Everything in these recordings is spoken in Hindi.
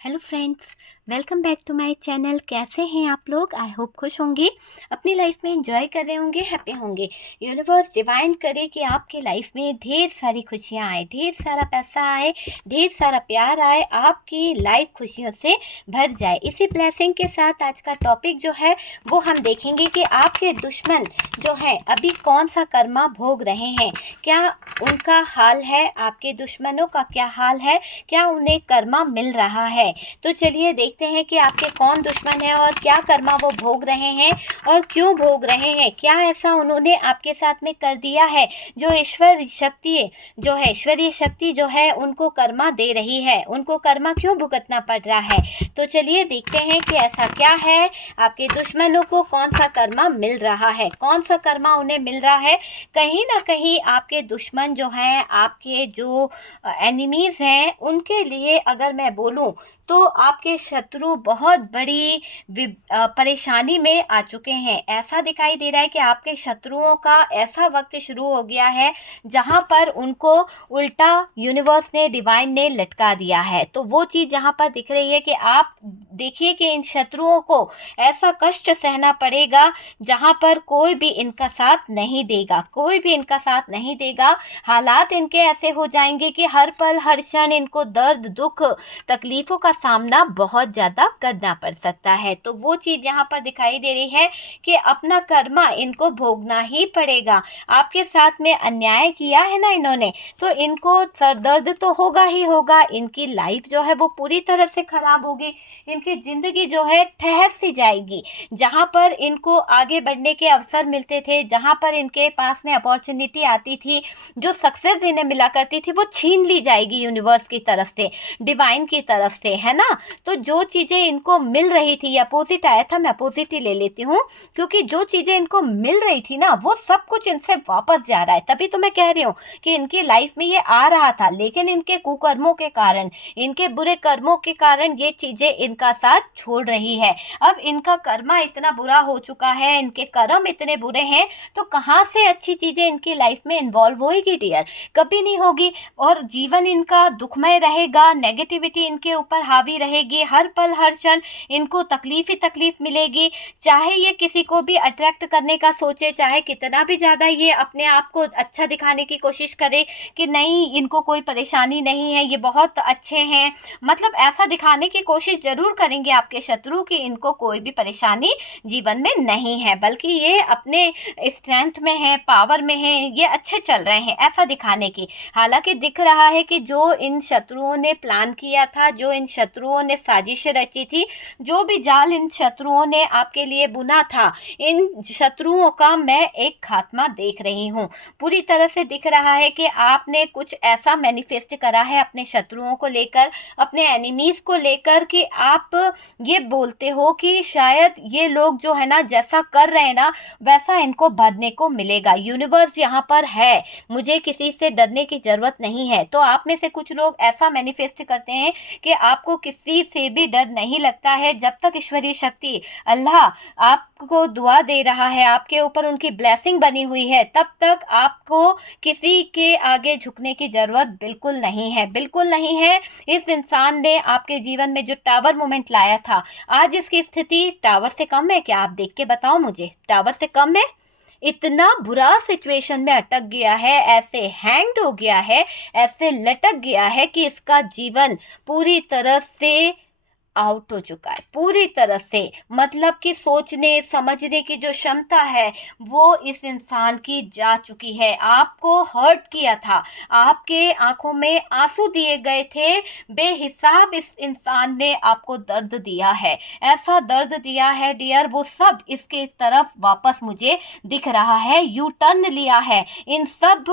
Hello friends, welcome back to my channel. कैसे हैं आप लोग? आई होप खुश होंगे, अपनी लाइफ में एंजॉय कर रहे होंगे, हैप्पी होंगे। यूनिवर्स डिवाइन करे कि आपकी लाइफ में ढेर सारी खुशियां आए, ढेर सारा पैसा आए, ढेर सारा प्यार आए, आपकी लाइफ खुशियों से भर जाए। इसी ब्लेसिंग के साथ आज का टॉपिक जो है वो हम देखेंगे कि आपके दुश्मन जो हैं अभी कौन सा कर्मा भोग रहे हैं, क्या उनका हाल है, आपके दुश्मनों का क्या हाल है, क्या उन्हें कर्मा मिल रहा है। तो चलिए देखते हैं कि आपके कौन दुश्मन है और क्या कर्मा वो भोग रहे हैं और क्यों भोग रहे हैं, क्या ऐसा उन्होंने आपके साथ में कर दिया है जो ईश्वरीय शक्ति जो है उनको कर्मा दे रही है, उनको कर्मा क्यों भुगतना पड़ रहा है। तो चलिए देखते हैं कि ऐसा क्या है, आपके दुश्मनों को कौन सा कर्मा मिल रहा है, कौन सा कर्मा उन्हें मिल रहा है। कहीं ना कहीं आपके दुश्मन जो हैं, आपके जो एनिमीज़ हैं, उनके लिए अगर मैं बोलूं तो आपके शत्रु बहुत बड़ी परेशानी में आ चुके हैं। ऐसा दिखाई दे रहा है कि आपके शत्रुओं का ऐसा वक्त शुरू हो गया है जहां पर उनको उल्टा यूनिवर्स ने, डिवाइन ने लटका दिया है। तो वो चीज़ जहां पर दिख रही है कि आप देखिए कि इन शत्रुओं को ऐसा कष्ट सहना पड़ेगा जहां पर कोई भी इनका साथ नहीं देगा, कोई भी इनका साथ नहीं देगा। हालात इनके ऐसे हो जाएंगे कि हर पल हर क्षण इनको दर्द, दुख, तकलीफ़ों का सामना बहुत ज़्यादा करना पड़ सकता है। तो वो चीज़ यहाँ पर दिखाई दे रही है कि अपना कर्मा इनको भोगना ही पड़ेगा। आपके साथ में अन्याय किया है ना इन्होंने, तो इनको सर दर्द तो होगा ही होगा। इनकी लाइफ जो है वो पूरी तरह से ख़राब होगी, इनकी ज़िंदगी जो है ठहर सी जाएगी। जहाँ पर इनको आगे बढ़ने के अवसर मिलते थे, जहाँ पर इनके पास में अपॉर्चुनिटी आती थी, जो सक्सेस इन्हें मिला करती थी, वो छीन ली जाएगी यूनिवर्स की तरफ से, डिवाइन की तरफ से, है ना। तो जो चीज़ें इनको मिल रही थी, अपोजिट आया था, मैं अपोजिट ही ले लेती हूँ, क्योंकि जो चीज़ें इनको मिल रही थी ना वो सब कुछ इनसे वापस जा रहा है। तभी तो मैं कह रही हूँ कि इनकी लाइफ में ये आ रहा था, लेकिन इनके कुकर्मों के कारण, इनके बुरे कर्मों के कारण ये चीज़ें इनका साथ छोड़ रही है। अब इनका कर्मा इतना बुरा हो चुका है, इनके कर्म इतने बुरे हैं, तो कहाँ से अच्छी चीज़ें इनकी लाइफ में इन्वॉल्व होएगी डियर? कभी नहीं होगी। और जीवन इनका दुखमय रहेगा, नेगेटिविटी इनके ऊपर हावी रहेगी, हर पल हर क्षण इनको तकलीफ ही तकलीफ मिलेगी। चाहे ये किसी को भी अट्रैक्ट करने का सोचे, चाहे कितना भी ज़्यादा ये अपने आप को अच्छा दिखाने की कोशिश करे कि नहीं इनको कोई परेशानी नहीं है, ये बहुत अच्छे हैं, मतलब ऐसा दिखाने की कोशिश ज़रूर करेंगे आपके शत्रु कि इनको कोई भी परेशानी जीवन में नहीं है, बल्कि ये अपने स्ट्रेंथ में है, पावर में है, ये अच्छे चल रहे हैं, ऐसा दिखाने की। हालांकि दिख रहा है कि जो इन शत्रुओं ने प्लान किया था, जो इन शत्रुओं ने साजिशें रची थी, जो भी जाल इन शत्रुओं ने आपके लिए बुना था, इन शत्रुओं का मैं एक खात्मा देख रही हूँ। पूरी तरह से दिख रहा है कि आपने कुछ ऐसा मैनिफेस्ट करा है अपने शत्रुओं को लेकर, अपने एनिमीज को लेकर, कि आप ये बोलते हो कि शायद ये लोग जो है ना जैसा कर रहे हैं ना वैसा इनको भरने को मिलेगा। यूनिवर्स यहाँ पर है, मुझे किसी से डरने की जरूरत नहीं है। तो आप में से कुछ लोग ऐसा मैनिफेस्ट करते हैं कि आपको किसी से भी डर नहीं लगता है, जब तक ईश्वरीय शक्ति अल्लाह आपको दुआ दे रहा है, आपके ऊपर उनकी ब्लेसिंग बनी हुई है, तब तक आपको किसी के आगे झुकने की जरूरत बिल्कुल नहीं है, बिल्कुल नहीं है। इस इंसान ने आपके जीवन में जो टावर मोमेंट लाया था, आज इसकी स्थिति टावर से कम है क्या? आप देख के बताओ मुझे, टावर से कम है? इतना बुरा सिचुएशन में अटक गया है, ऐसे हैंग्ड हो गया है, ऐसे लटक गया है कि इसका जीवन पूरी तरह से आउट हो चुका है, पूरी तरह से। मतलब कि सोचने समझने की जो क्षमता है वो इस इंसान की जा चुकी है। आपको हर्ट किया था, आपके आंखों में आंसू दिए गए थे, बेहिसाब इस इंसान ने आपको दर्द दिया है, ऐसा दर्द दिया है डियर, वो सब इसके तरफ वापस मुझे दिख रहा है। यू टर्न लिया है, इन सब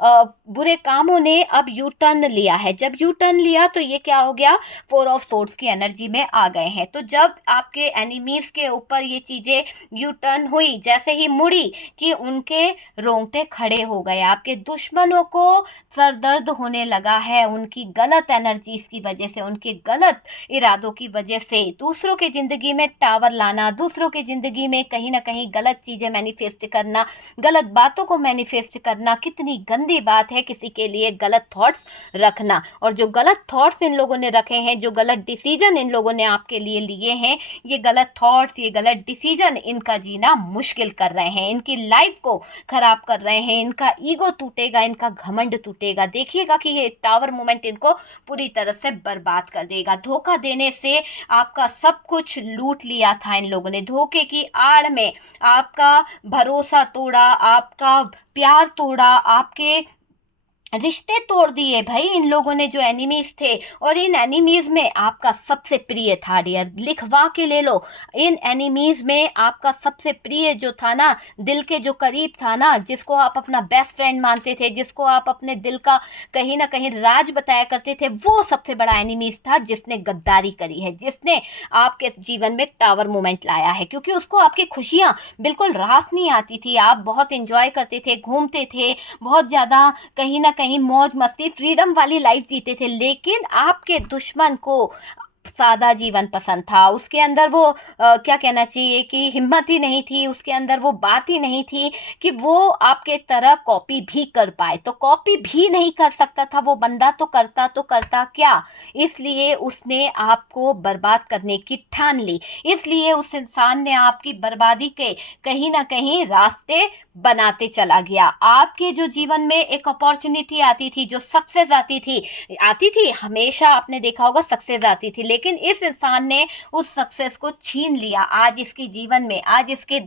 बुरे कामों ने अब यू टर्न लिया है। जब यू टर्न लिया तो ये क्या हो गया? 4 ऑफ सोर्ड्स की एनर्जी में आ गए हैं। तो जब आपके एनिमीज के ऊपर ये चीजें यू टर्न हुई, जैसे ही मुड़ी कि उनके रोंगटे खड़े हो गए, आपके दुश्मनों को सर दर्द होने लगा है उनकी गलत एनर्जीज की वजह से, उनके गलत इरादों की वजह से। दूसरों की जिंदगी में टावर लाना, दूसरों की जिंदगी में कहीं ना कहीं गलत चीजें मैनिफेस्ट करना, गलत बातों को मैनिफेस्ट करना, कितनी गंदी बात है किसी के लिए गलत थॉट्स रखना। और जो गलत थॉट्स इन लोगों ने रखे हैं, जो गलत डिसीजन इन लोगों ने आपके लिए लिए हैं, ये गलत थॉट्स, ये गलत डिसीजन इनका जीना मुश्किल कर रहे हैं, इनकी लाइफ को खराब कर रहे हैं, इनका ईगो टूटेगा, इनका घमंड टूटेगा। देखिएगा कि ये टावर मोमेंट इनको पूरी तरह से बर्बाद कर देगा। धोखा देने से आपका सब कुछ लूट लिया था इन लोगों ने, धोखे की आड़ में आपका भरोसा तोड़ा, आपका प्यार तोड़ा, आपके रिश्ते तोड़ दिए भाई इन लोगों ने, जो एनिमीज थे। और इन एनिमीज में आपका सबसे प्रिय था, डियर, लिखवा के ले लो, इन एनिमीज में आपका सबसे प्रिय जो था ना, दिल के जो करीब था ना, जिसको आप अपना बेस्ट फ्रेंड मानते थे, जिसको आप अपने दिल का कहीं ना कहीं राज बताया करते थे, वो सबसे बड़ा एनिमीज था जिसने गद्दारी करी है, जिसने आपके जीवन में टावर मोमेंट लाया है। क्योंकि उसको आपकी खुशियाँ बिल्कुल रास नहीं आती थी, आप बहुत इंजॉय करते थे, घूमते थे, बहुत ज़्यादा कहीं ना कहीं मौज मस्ती फ्रीडम वाली लाइफ जीते थे। लेकिन आपके दुश्मन को सादा जीवन पसंद था, उसके अंदर वो क्या कहना चाहिए कि हिम्मत ही नहीं थी, उसके अंदर वो बात ही नहीं थी कि वो आपके तरह कॉपी भी कर पाए। तो कॉपी भी नहीं कर सकता था वो बंदा, तो करता क्या, इसलिए उसने आपको बर्बाद करने की ठान ली। इसलिए उस इंसान ने आपकी बर्बादी के कहीं ना कहीं रास्ते बनाते चला गया। आपके जो जीवन में एक अपॉर्चुनिटी आती थी, जो सक्सेस आती थी हमेशा आपने देखा होगा सक्सेस आती थी, लेकिन इस इंसान ने उस सक्सेस को छीन लिया। आज इसके जीवन में, आज इसके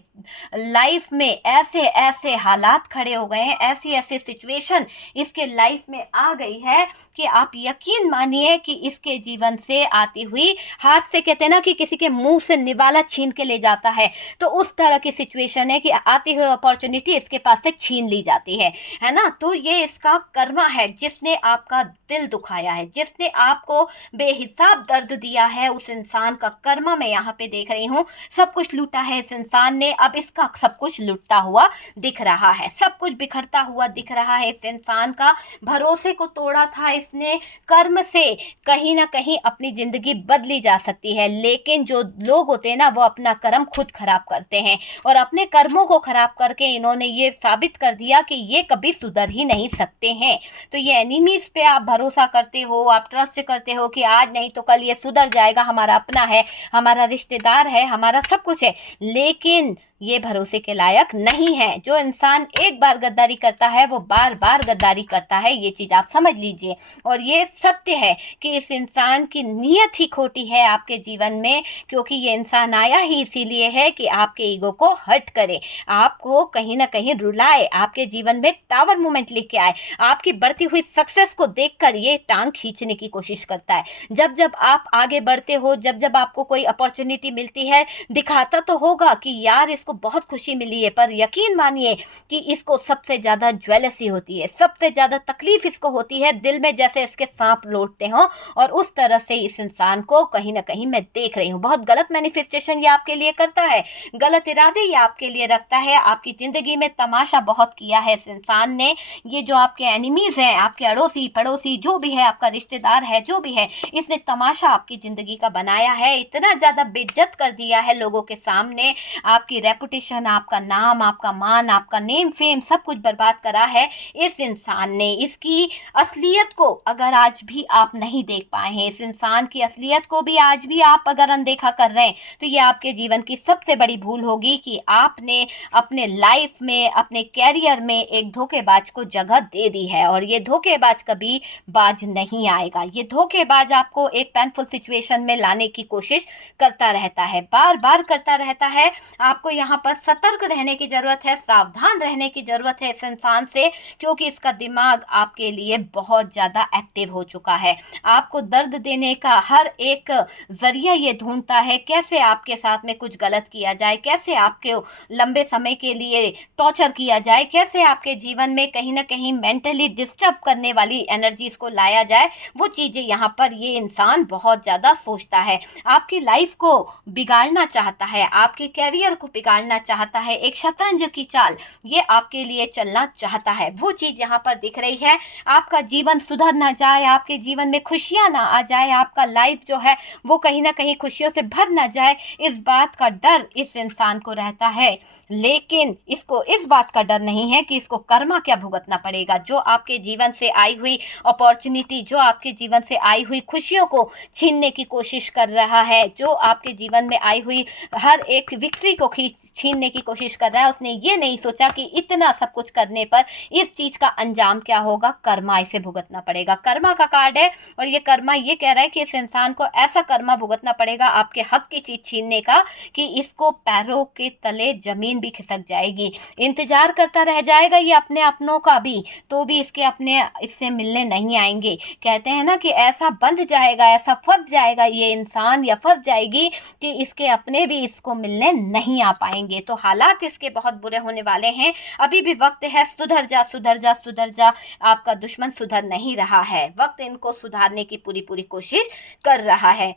लाइफ में ऐसे ऐसे हालात खड़े हो गए हैं, ऐसी ऐसी सिचुएशन इसके लाइफ में आ गई है कि आप यकीन मानिए कि इसके जीवन से आती हुई, हाथ से कहते हैं ना कि किसी के मुंह से निवाला छीन के ले जाता है, तो उस तरह की सिचुएशन है कि आती हुई अपॉर्चुनिटी इसके पास से छीन ली जाती है ना। तो ये इसका कर्मा है, जिसने आपका दिल दुखाया है, जिसने आपको बेहिसाब दर्द दिया है, उस इंसान का कर्मा मैं यहाँ पे देख रही हूँ। सब कुछ लूटा है इस इंसान ने, अब इसका सब कुछ लुटता हुआ दिख रहा है, सब कुछ बिखरता हुआ दिख रहा है। इस इंसान का भरोसे को तोड़ा था इसने, कर्म से कहीं ना कहीं अपनी जिंदगी बदली जा सकती है, लेकिन जो लोग होते हैं ना, वो अपना कर्म खुद खराब करते हैं, और अपने कर्मों को खराब करके इन्होंने ये साबित कर दिया कि ये कभी सुधर ही नहीं सकते हैं। तो ये एनिमीज पे आप भरोसा करते हो, आप ट्रस्ट करते हो कि आज नहीं तो कल ये सुधर जाएगा, हमारा अपना है, हमारा रिश्तेदार है, हमारा सब कुछ है, लेकिन ये भरोसे के लायक नहीं है। जो इंसान एक बार गद्दारी करता है वो बार बार गद्दारी करता है, ये चीज आप समझ लीजिए। और ये सत्य है कि इस इंसान की नीयत ही खोटी है आपके जीवन में, क्योंकि ये इंसान आया ही इसीलिए है कि आपके ईगो को हर्ट करे, आपको कहीं ना कहीं रुलाए, आपके जीवन में टावर मोमेंट लेके आए, आपकी बढ़ती हुई सक्सेस को देखकर ये टांग खींचने की कोशिश करता है। जब जब आप आगे बढ़ते हो, जब जब आपको कोई अपॉर्चुनिटी मिलती है, दिखाता तो होगा कि यार इसको बहुत खुशी मिली है, पर यकीन मानिए कि इसको सबसे ज्यादा ज्वेलसी होती है, सबसे ज्यादा तकलीफ इसको होती है, दिल में जैसे इसके सांप लौटते हो। और उस तरह से इस इंसान को कहीं ना कहीं मैं देख रही हूँ, बहुत गलत मैनिफेस्टेशन ये आपके लिए करता है, गलत इरादे ये आपके लिए रखता है। आपकी जिंदगी में तमाशा बहुत किया है इस इंसान ने। ये जो आपके एनिमीज हैं, आपके अड़ोसी पड़ोसी जो भी है, आपका रिश्तेदार है जो भी है, इसने तमाशा आपकी जिंदगी का बनाया है, इतना ज्यादा बेइज्जत कर दिया है लोगों के सामने, आपकी रेपुटेशन, आपका नाम, आपका मान, आपका नेम फेम सब कुछ बर्बाद करा है इस इंसान ने। इसकी असलियत को अगर आज भी आप नहीं देख पाए हैं, इस इंसान की असलियत को भी आज भी आप अगर अनदेखा कर रहे हैं, तो ये आपके जीवन की सबसे बड़ी भूल होगी कि आपने अपने लाइफ में, अपने कैरियर में एक धोखेबाज को जगह दे दी है। और ये धोखेबाज कभी बाज नहीं आएगा, ये धोखेबाज आपको एक पेनफुल सिचुएशन में लाने की कोशिश करता रहता है, बार बार करता रहता है, आपको यहाँ यहाँ पर सतर्क रहने की ज़रूरत है, सावधान रहने की ज़रूरत है इस इंसान से, क्योंकि इसका दिमाग आपके लिए बहुत ज़्यादा एक्टिव हो चुका है। आपको दर्द देने का हर एक ज़रिया ये ढूंढता है, कैसे आपके साथ में कुछ गलत किया जाए, कैसे आपके लंबे समय के लिए टॉर्चर किया जाए, कैसे आपके जीवन में कहीं ना कहीं मेंटली डिस्टर्ब करने वाली एनर्जीज को लाया जाए। वो चीज़ें यहाँ पर ये इंसान बहुत ज़्यादा सोचता है। आपकी लाइफ को बिगाड़ना चाहता है, आपके कैरियर को बिगाड़ना चाहता है, एक शतरंज की चाल ये आपके लिए चलना चाहता है। वो चीज़ यहाँ पर दिख रही है। आपका जीवन सुधर ना जाए, आपके जीवन में खुशियाँ ना आ जाए, आपका लाइफ जो है वो कहीं ना कहीं खुशियों से भर ना जाए, इस बात का डर इस इंसान को रहता है। लेकिन इसको इस बात का डर नहीं है कि इसको कर्मा क्या भुगतना पड़ेगा। जो आपके जीवन से आई हुई अपॉर्चुनिटी, जो आपके जीवन से आई हुई खुशियों को छीनने की कोशिश कर रहा है, जो आपके जीवन में आई हुई हर एक विक्ट्री को छीनने की कोशिश कर रहा है, उसने ये नहीं सोचा कि इतना सब कुछ करने पर इस चीज का अंजाम क्या होगा। कर्मा इसे भुगतना पड़ेगा। कर्मा का कार्ड है और ये कर्मा ये कह रहा है कि इस इंसान को ऐसा कर्मा भुगतना पड़ेगा आपके हक की चीज छीनने का कि इसको पैरों के तले जमीन भी खिसक जाएगी। इंतजार करता रह जाएगा ये अपने अपनों का भी, तो भी इसके अपने इससे मिलने नहीं आएंगे। कहते हैं ना कि ऐसा बंध जाएगा, ऐसा फंस जाएगा ये इंसान या फंस जाएगी कि इसके अपने भी इसको मिलने नहीं आ पाएंगे। तो हालात इसके बहुत बुरे होने वाले हैं। अभी भी वक्त है, सुधर जा सुधर जा सुधर जा। आपका दुश्मन सुधर नहीं रहा है, वक्त इनको सुधारने की पूरी पूरी कोशिश कर रहा है।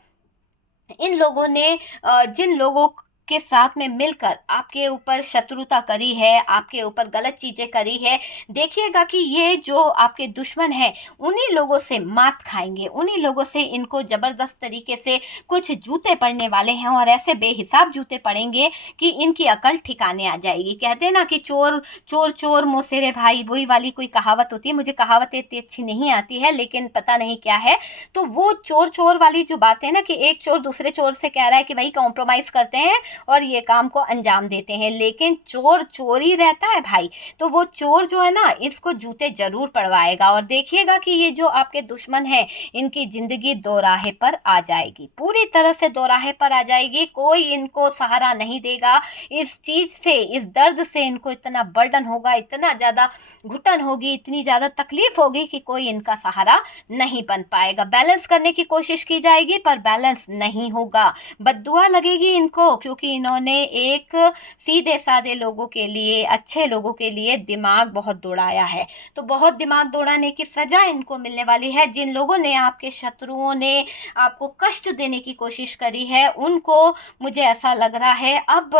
इन लोगों ने जिन लोगों के साथ में मिलकर आपके ऊपर शत्रुता करी है, आपके ऊपर गलत चीजें करी है, देखिएगा कि ये जो आपके दुश्मन हैं उन्हीं लोगों से मात खाएंगे, उन्हीं लोगों से इनको जबरदस्त तरीके से कुछ जूते पड़ने वाले हैं और ऐसे बेहिसाब जूते पड़ेंगे कि इनकी अकल ठिकाने आ जाएगी। कहते हैं ना कि चोर चोर चोर मोसेरे भाई, वही वाली कोई कहावत होती है। मुझे कहावतें इतनी अच्छी नहीं आती है लेकिन पता नहीं क्या है। तो वो चोर चोर वाली जो बात है ना कि एक चोर दूसरे चोर से कह रहा है कि भाई कॉम्प्रोमाइज करते हैं और ये काम को अंजाम देते हैं, लेकिन चोर चोर ही रहता है भाई। तो वो चोर जो है ना इसको जूते जरूर पड़वाएगा और देखिएगा कि ये जो आपके दुश्मन है इनकी जिंदगी दोराहे पर आ जाएगी, पूरी तरह से दोराहे पर आ जाएगी। कोई इनको सहारा नहीं देगा। इस चीज से, इस दर्द से इनको इतना बर्डन होगा, इतना ज्यादा घुटन होगी, इतनी ज्यादा तकलीफ होगी कि कोई इनका सहारा नहीं बन पाएगा। बैलेंस करने की कोशिश की जाएगी पर बैलेंस नहीं होगा। बद्दुआ लगेगी इनको क्योंकि इन्होंने एक सीधे साधे लोगों के लिए, अच्छे लोगों के लिए दिमाग बहुत दौड़ाया है। तो बहुत दिमाग दौड़ाने की सजा इनको मिलने वाली है। जिन लोगों ने, आपके शत्रुओं ने आपको कष्ट देने की कोशिश करी है उनको, मुझे ऐसा लग रहा है अब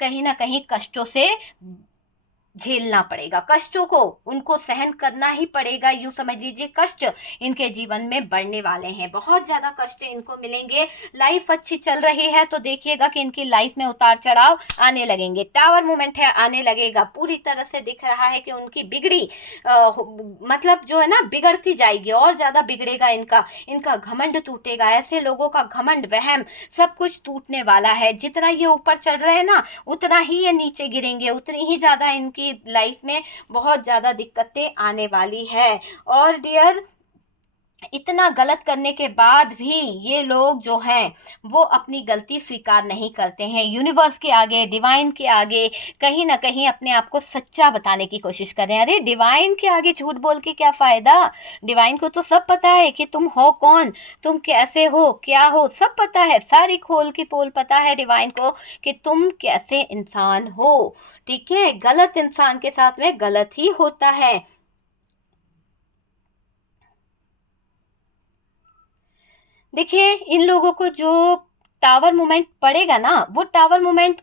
कहीं ना कहीं कष्टों से झेलना पड़ेगा, कष्टों को उनको सहन करना ही पड़ेगा। यूं समझ लीजिए कष्ट इनके जीवन में बढ़ने वाले हैं, बहुत ज्यादा कष्ट इनको मिलेंगे। लाइफ अच्छी चल रही है तो देखिएगा कि इनकी लाइफ में उतार चढ़ाव आने लगेंगे। टावर मूवमेंट है, आने लगेगा। पूरी तरह से दिख रहा है कि उनकी बिगड़ी मतलब जो है ना बिगड़ती जाएगी और ज्यादा बिगड़ेगा इनका घमंड टूटेगा। ऐसे लोगों का घमंड, वहम सब कुछ टूटने वाला है। जितना ये ऊपर चढ़ रहे हैं ना उतना ही ये नीचे गिरेंगे, उतनी ही ज्यादा इनकी लाइफ में बहुत ज्यादा दिक्कतें आने वाली है। और डियर, इतना गलत करने के बाद भी ये लोग जो हैं वो अपनी गलती स्वीकार नहीं करते हैं। यूनिवर्स के आगे, डिवाइन के आगे कहीं ना कहीं अपने आप को सच्चा बताने की कोशिश कर रहे हैं। अरे डिवाइन के आगे झूठ बोल के क्या फायदा। डिवाइन को तो सब पता है कि तुम हो कौन, तुम कैसे हो, क्या हो, सब पता है। सारी खोल की पोल पता है डिवाइन को कि तुम कैसे इंसान हो। ठीक है, गलत इंसान के साथ में गलत ही होता है। देखिए इन लोगों को जो टावर मूवमेंट पड़ेगा ना वो टावर मूवमेंट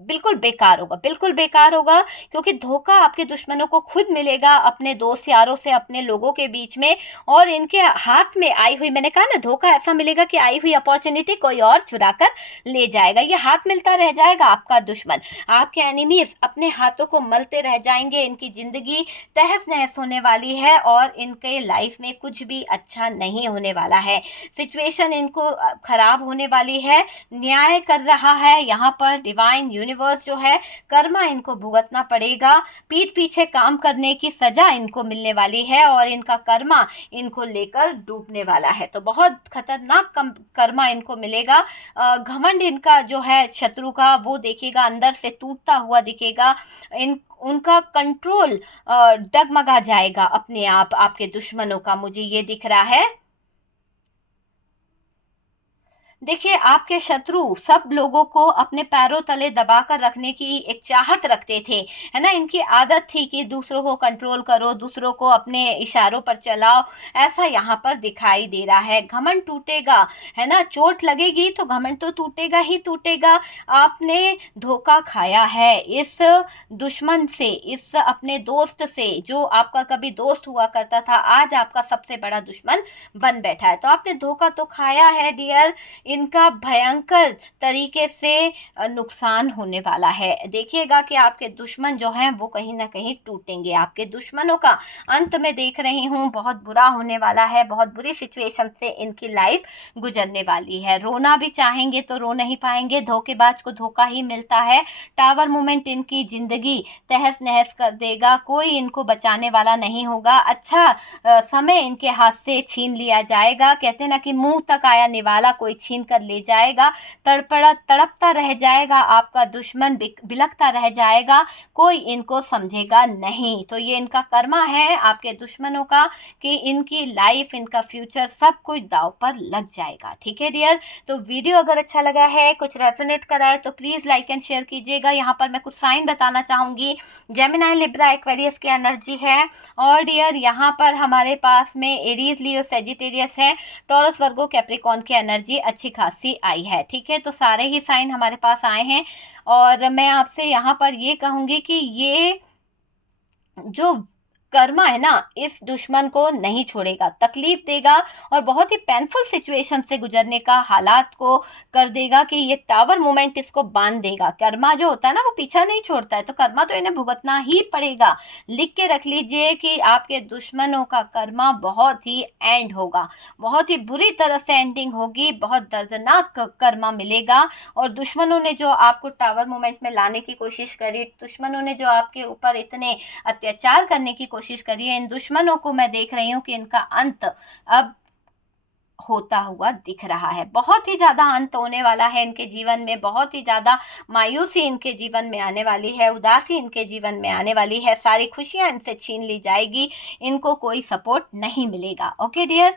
बिल्कुल बेकार होगा, बिल्कुल बेकार होगा। क्योंकि धोखा आपके दुश्मनों को खुद मिलेगा, अपने दोस्त यारों से, अपने लोगों के बीच में। और इनके हाथ में आई हुई, मैंने कहा ना धोखा ऐसा मिलेगा कि आई हुई अपॉर्चुनिटी कोई और चुरा कर ले जाएगा। ये हाथ मिलता रह जाएगा आपका दुश्मन, आपके एनिमीज अपने हाथों को मलते रह जाएंगे। इनकी जिंदगी तहस नहस होने वाली है और इनके लाइफ में कुछ भी अच्छा नहीं होने वाला है। सिचुएशन इनको खराब होने वाली है। न्याय कर रहा है यहाँ पर डिवाइन यूनिवर्स जो है कर्मा इनको भुगतना पड़ेगा, पीठ पीछे काम करने की सजा इनको मिलने वाली है और इनका कर्मा इनको लेकर डूबने वाला है। तो बहुत खतरनाक कर्मा इनको मिलेगा। घमंड इनका जो है शत्रु का वो देखिएगा अंदर से टूटता हुआ दिखेगा। इन उनका कंट्रोल डगमगा जाएगा अपने आप आपके दुश्मनों का, मुझे ये दिख रहा है। देखिए आपके शत्रु सब लोगों को अपने पैरों तले दबाकर रखने की एक चाहत रखते थे, है ना। इनकी आदत थी कि दूसरों को कंट्रोल करो, दूसरों को अपने इशारों पर चलाओ, ऐसा यहाँ पर दिखाई दे रहा है। घमंड टूटेगा, है ना, चोट लगेगी तो घमंड तो टूटेगा ही टूटेगा। आपने धोखा खाया है इस दुश्मन से, इस अपने दोस्त से जो आपका कभी दोस्त हुआ करता था, आज आपका सबसे बड़ा दुश्मन बन बैठा है। तो आपने धोखा तो खाया है डियर, इनका भयंकर तरीके से नुकसान होने वाला है। देखिएगा कि आपके दुश्मन जो हैं वो कहीं ना कहीं टूटेंगे। आपके दुश्मनों का अंत में देख रही हूँ बहुत बुरा होने वाला है, बहुत बुरी सिचुएशन से इनकी लाइफ गुजरने वाली है। रोना भी चाहेंगे तो रो नहीं पाएंगे, धोखेबाज को धोखा ही मिलता है। टावर मोमेंट इनकी जिंदगी तहस नहस कर देगा, कोई इनको बचाने वाला नहीं होगा। अच्छा समय इनके हाथ से छीन लिया जाएगा। कहते हैं ना कि मुंह तक आया निवाला कोई छीन कर ले जाएगा। तड़पता रह जाएगा आपका दुश्मन, बिलखता रह जाएगा, कोई इनको समझेगा नहीं। तो ये इनका कर्मा है आपके दुश्मनों का कि इनकी लाइफ, इनका फ्यूचर सब कुछ दांव पर लग जाएगा। ठीक है डियर, तो वीडियो अगर अच्छा लगा है, कुछ रेजोनेट करा है तो प्लीज लाइक एंड शेयर कीजिएगा। यहाँ पर मैं कुछ साइन बताना चाहूंगी। जेमिनी, लिब्रा, एक्वेरियस की एनर्जी है और डियर यहाँ पर हमारे पास में एरीज, लियो, सेजिटेरियस है, टॉरस, वर्गो, कैप्रिकॉर्न की एनर्जी अच्छी खासी आई है। ठीक है, तो सारे ही साइन हमारे पास आए हैं और मैं आपसे यहाँ पर ये कहूंगी कि ये जो कर्मा है ना, इस दुश्मन को नहीं छोड़ेगा, तकलीफ देगा और बहुत ही पेनफुल सिचुएशन से गुजरने का हालात को कर देगा कि ये टावर मोमेंट इसको बांध देगा। कर्मा जो होता है ना वो पीछा नहीं छोड़ता है, तो कर्मा तो इन्हें भुगतना ही पड़ेगा। लिख के रख लीजिए कि आपके दुश्मनों का कर्मा बहुत ही एंड होगा, बहुत ही बुरी तरह से एंडिंग होगी, बहुत दर्दनाक कर्मा मिलेगा। और दुश्मनों ने जो आपको टावर मोमेंट में लाने की कोशिश करी, दुश्मनों ने जो आपके ऊपर इतने अत्याचार करने की कोशिश करी है, इन दुश्मनों को मैं देख रही हूँ कि इनका अंत अब होता हुआ दिख रहा है। बहुत ही ज्यादा अंत होने वाला है इनके जीवन में, बहुत ही ज्यादा मायूसी इनके जीवन में आने वाली है, उदासी इनके जीवन में आने वाली है, सारी खुशियां इनसे छीन ली जाएगी, इनको कोई सपोर्ट नहीं मिलेगा। Okay dear.